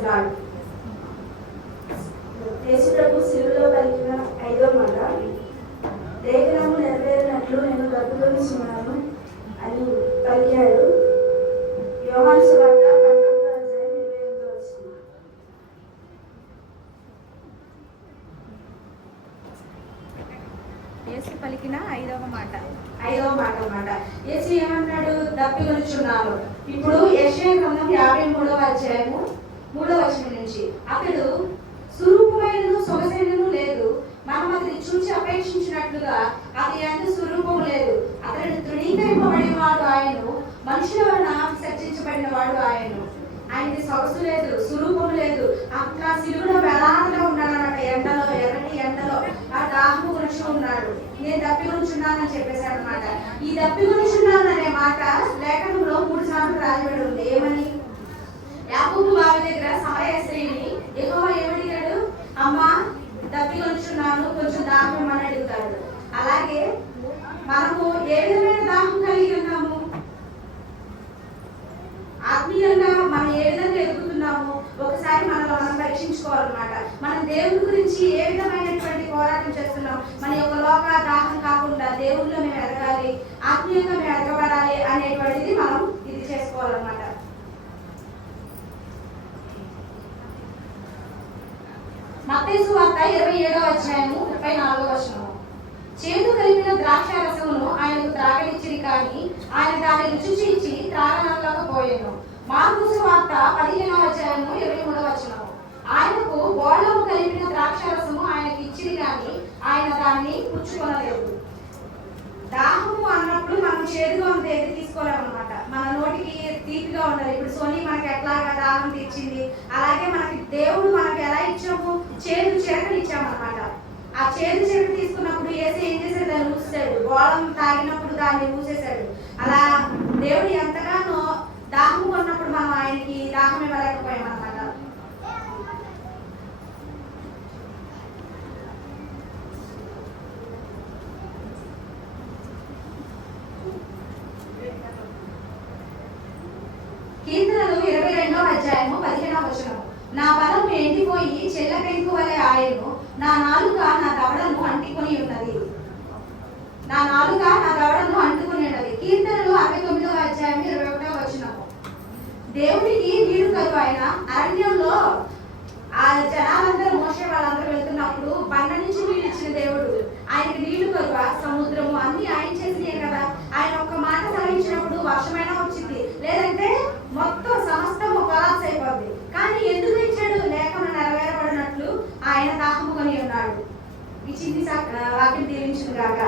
చేస్తున్నాడు. యేసుప్రభు శిలువలో పలికిన 5వ మాట, లేఖనము నెరవేరినట్లు నేను దప్పుకొనిచున్నాను అని పలికాడు. యోహాను సువార్త 19:28 వచ్చింది. యేసు పలికిన 5వ మాట అన్నమాట. యేసు ఏమన్నాడు? దప్పికొనిచున్నాను. ఇప్పుడు యెషయా గ్రంథం 53వ అధ్యాయము 3వ వచనం నుంచి, అతడు స్వరూపమైనను సొగసైనను లేదు, మనం అతని చూసి అపేక్షించినట్లుగా అది ఎంత స్వరూపము లేదు. అతడు తృణీకరింపబడిన వాడు ఆయను, మనుషుల వలన విసర్జించబడిన వాడు ఆయను. ఆయనకి సొగసు లేదు, స్వరూపము లేదు. అట్లా సిలువలో వేలాడగా ఉన్నాడన్నమాట. ఎండలో, ఎర్రటి ఎండలో ఆ దాహము గురించి ఉన్నాడు. నేను దప్పికొనిచున్నానని చెప్పేశాడు అనమాట. ఈ దప్పికొనిచున్నాను అనే మాట లేఖనంలో 3 సార్లు రాయబడి ఉంది. ఏమని? యాకోబు బావి దగ్గర సమరయ స్త్రీని యెహోవా ఏమడిగాడు? అమ్మా, దప్పికొనిచున్నాను, కొంచెం దాహం ఇమ్మని అడుగుతాడు. అలాగే మనము ఏ విధమైన దాహం కలిగి ఉన్నాము? ఆత్మీయంగా మనం ఏ విధంగా ఎదుగుతున్నాము ఒకసారి మనం పరీక్షించుకోవాలన్నమాట. మనం దేవుని గురించి ఏ విధమైనటువంటి పోరాటం చేస్తున్నాం? మన యొక్క లోక దాహం కాకుండా దేవుళ్ళో మేము ఎదగాలి, ఆత్మీయంగా మేము ఎదగబడాలి అనేటువంటిది మనం ఇది చేసుకోవాలన్నమాట. మత్తయి సువార్త 27వ అధ్యాయము 34వ వచనము, చేదు కలిపిన ద్రాక్ష రసమును ఆయనకు త్రాగనిచ్చిరి, కానీ ఆయన దాన్ని రుచి చూచి త్రాగనలేకపోయెను. మార్కు సువార్త 15వ అధ్యాయము 23వ వచనము, ఆయనకు బోళము కలిపిన ద్రాక్ష రసము ఆయనకి ఇచ్చిరి, కానీ ఆయన దాన్ని పుచ్చుకొనలేదు. దాహము అన్నప్పుడు మనం చేదుగా ఉంటే ఏది తీసుకోలేమన్నమాట. మన నోటికి తీపిగా ఉండాలి. ఇప్పుడు సోని మనకి ఎట్లాగా దాహం తెచ్చింది, అలాగే మనకి దేవుడు మనకి ఎలా ఇచ్చాము? చేదు చిరకని ఇచ్చామన్నమాట. ఆ చేదు చిరక తీసుకున్నప్పుడు యేసు ఏం చేశాడు? దాన్ని మూసేశాడు. బోళం తాగినప్పుడు దాన్ని మూసేశాడు. అలా దేవుడు ఎంతగానో దాహం కొన్నప్పుడు మనం ఆయనకి దాహం ఇవ్వలేకపోయామన్నమాట. కీర్తనలు 22వ అధ్యాయము 15వ వచనము, నా బలం ఎండిపోయి చెల్ల పెంకు వలె ఆయను, నా నాలుక నా దవడను అంటుకొని ఉన్నది. నా నాలుక నా దవడను అంటుకొని ఉన్నది. కీర్తనలు 69వ అధ్యాయం 21వ వచనము, దేవుడికి నీరు కరువు. ఆయన అరణ్యంలో ఆ జనాలందరూ, మోషే వాళ్ళందరూ వెళ్తున్నప్పుడు బండ నుంచి నీళ్ళు ఇచ్చిన దేవుడు. ఆయనకి నీళ్లు కరువ, సముద్రము అన్ని ఆయన చేసినాయి కదా. ఆయన ఒక్క మాట సెలవించినప్పుడు వర్షమైనా వచ్చింది, లేదంటే మొత్తం సమస్తము కొలాప్స్ అయిపోద్ది. కానీ ఎందుకు ఇచ్చాడు? లేఖనం నెరవేరబడినట్లు ఆయన దాహము కొని ఉన్నాడు. ఈ చిన్ని వాక్యం దీవించును గాక.